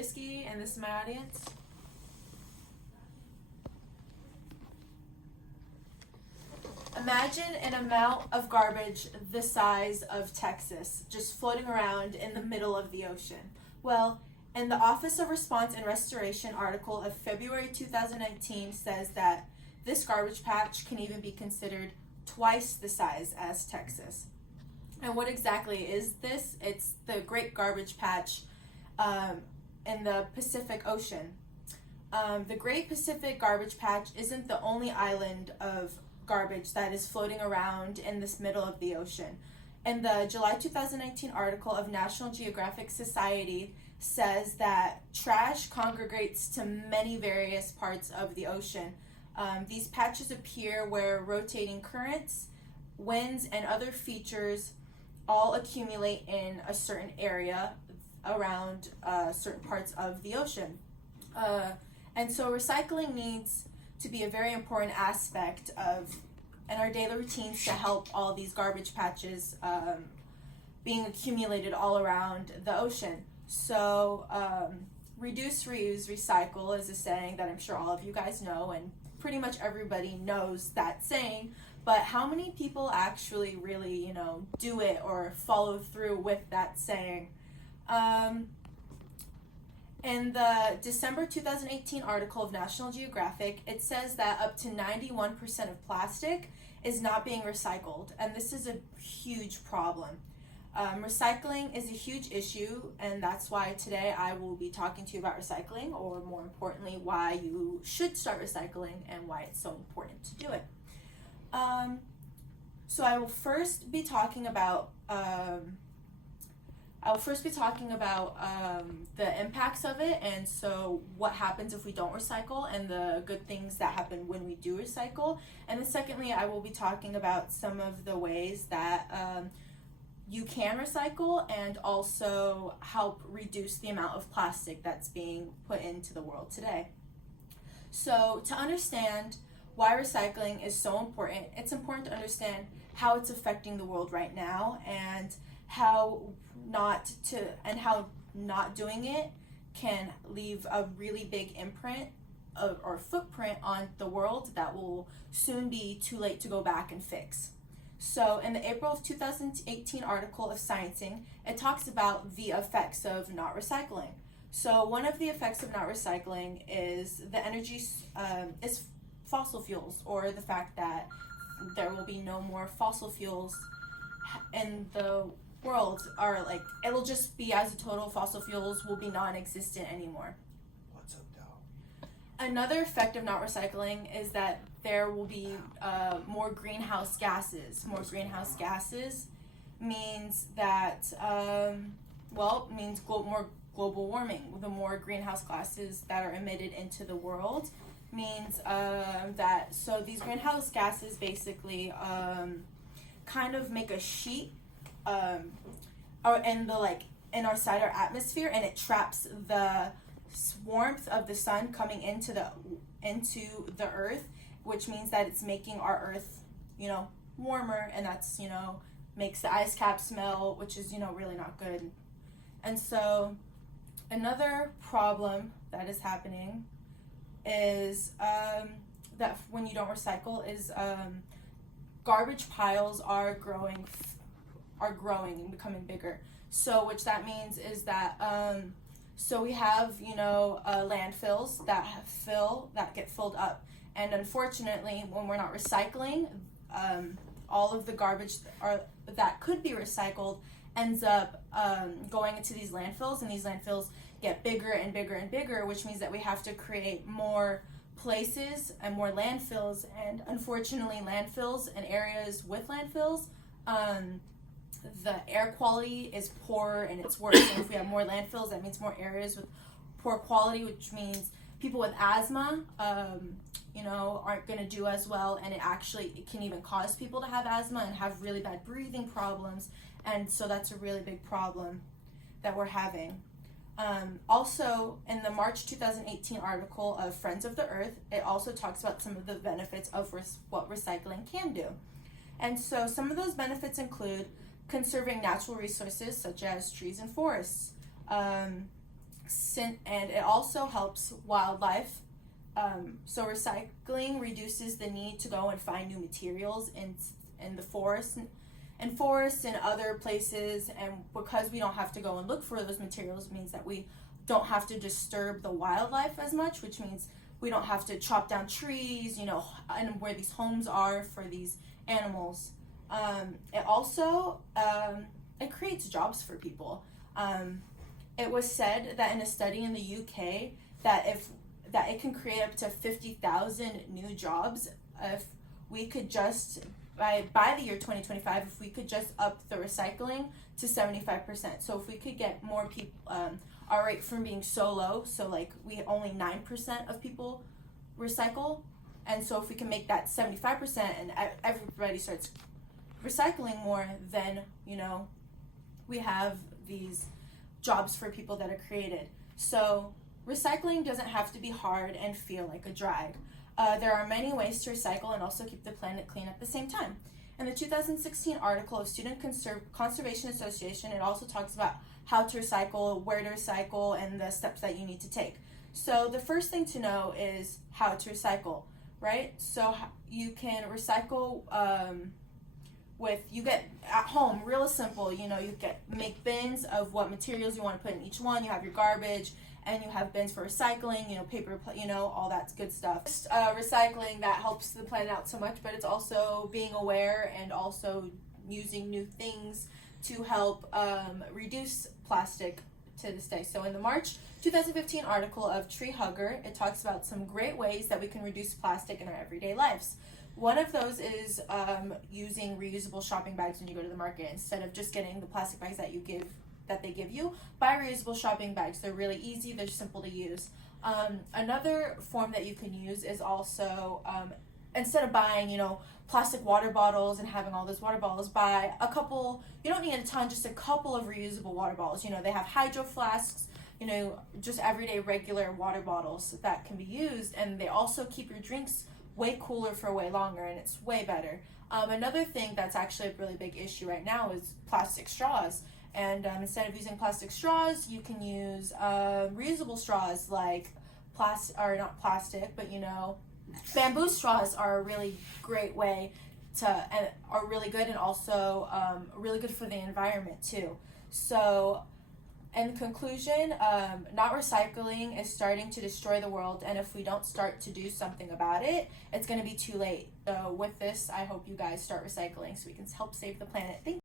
Disky, and this is my audience. Imagine an amount of garbage the size of Texas just floating around in the middle of the ocean. Well, in the Office of Response and Restoration article of February 2019 says that this garbage patch can even be considered twice the size as Texas. And what exactly is this? It's the Great Garbage Patch in the Pacific Ocean. The Great Pacific Garbage Patch isn't the only island of garbage that is floating around in this middle of the ocean. In the July 2019 article of National Geographic Society says that trash congregates to many various parts of the ocean. These patches appear where rotating currents, winds, and other features all accumulate in a certain area around certain parts of the ocean. And so recycling needs to be a very important aspect of in our daily routines to help all these garbage patches being accumulated all around the ocean. So reduce, reuse, recycle is a saying that I'm sure all of you guys know, and pretty much everybody knows that saying, but how many people actually really, do it or follow through with that saying? In the December 2018 article of National Geographic, it says that up to 91% of plastic is not being recycled, and this is a huge problem. Recycling is a huge issue, and that's why today I will be talking to you about recycling, or more importantly, why you should start recycling and why it's so important to do it. So I will first be talking about the impacts of it, and so what happens if we don't recycle and the good things that happen when we do recycle. And then secondly, I will be talking about some of the ways that you can recycle and also help reduce the amount of plastic that's being put into the world today. So to understand why recycling is so important, it's important to understand how it's affecting the world right now and how not doing it can leave a really big imprint or footprint on the world that will soon be too late to go back and fix. So in the April of 2018 article of Sciencing, it talks about the effects of not recycling. So one of the effects of not recycling is the energy is fossil fuels, or the fact that there will be no more fossil fuels in the world, or it'll just be as a total, fossil fuels will be non-existent anymore. What's up, dog? Another effect of not recycling is that there will be more greenhouse gases. More greenhouse gases means that means more global warming. The more greenhouse gases that are emitted into the world means so these greenhouse gases basically kind of make a sheet in our atmosphere, and it traps the warmth of the sun coming into the earth, which means that it's making our earth warmer, and that's makes the ice caps melt, which is really not good. And so another problem that is happening is that when you don't recycle is garbage piles are growing and becoming bigger. So which that means is that so we have landfills that get filled up, and unfortunately when we're not recycling, all of the garbage that could be recycled ends up going into these landfills, and these landfills get bigger and bigger and bigger, which means that we have to create more places and more landfills. And unfortunately, landfills and areas with landfills, the air quality is poor and it's worse. And if we have more landfills, that means more areas with poor quality, which means people with asthma aren't going to do as well, and it can even cause people to have asthma and have really bad breathing problems. And so that's a really big problem that we're having. Also, in the March 2018 article of Friends of the Earth, it also talks about some of the benefits of what recycling can do. And so some of those benefits include conserving natural resources such as trees and forests, and it also helps wildlife. So recycling reduces the need to go and find new materials in the forest and forests and other places, and because we don't have to go and look for those materials means that we don't have to disturb the wildlife as much, which means we don't have to chop down trees, and where these homes are for these animals. It also it creates jobs for people. It was said that in a study in the UK that it can create up to 50,000 new jobs if we could just by the year 2025, if we could just up the recycling to 75%. So if we could get more people, our rate from being so low, so like we only 9% of people recycle, and so if we can make that 75% and everybody starts recycling more, then we have these jobs for people that are created. So recycling doesn't have to be hard and feel like a drag. There are many ways to recycle and also keep the planet clean at the same time. In the 2016 article of Student Conservation Association, it also talks about how to recycle, where to recycle, and the steps that you need to take. So the first thing to know is how to recycle, right? So you can recycle you get at home, real simple, make bins of what materials you want to put in each one. You have your garbage, and you have bins for recycling, paper, all that good stuff. Recycling, that helps the planet out so much, but it's also being aware and also using new things to help reduce plastic to this day. So in the March 2015 article of Tree Hugger, it talks about some great ways that we can reduce plastic in our everyday lives. One of those is using reusable shopping bags when you go to the market instead of just getting the plastic bags that they give you. Buy reusable shopping bags. They're really easy. They're simple to use. Another form that you can use is also instead of buying plastic water bottles and having all those water bottles, buy a couple. You don't need a ton, just a couple of reusable water bottles. They have hydro flasks. Just everyday regular water bottles that can be used, and they also keep your drinks way cooler for way longer, and it's way better. Another thing that's actually a really big issue right now is plastic straws. And instead of using plastic straws, you can use reusable straws like not plastic, but bamboo straws are a really great way and are really good, and also really good for the environment too. So in conclusion, not recycling is starting to destroy the world, and if we don't start to do something about it, it's going to be too late. So with this, I hope you guys start recycling so we can help save the planet. Thank you.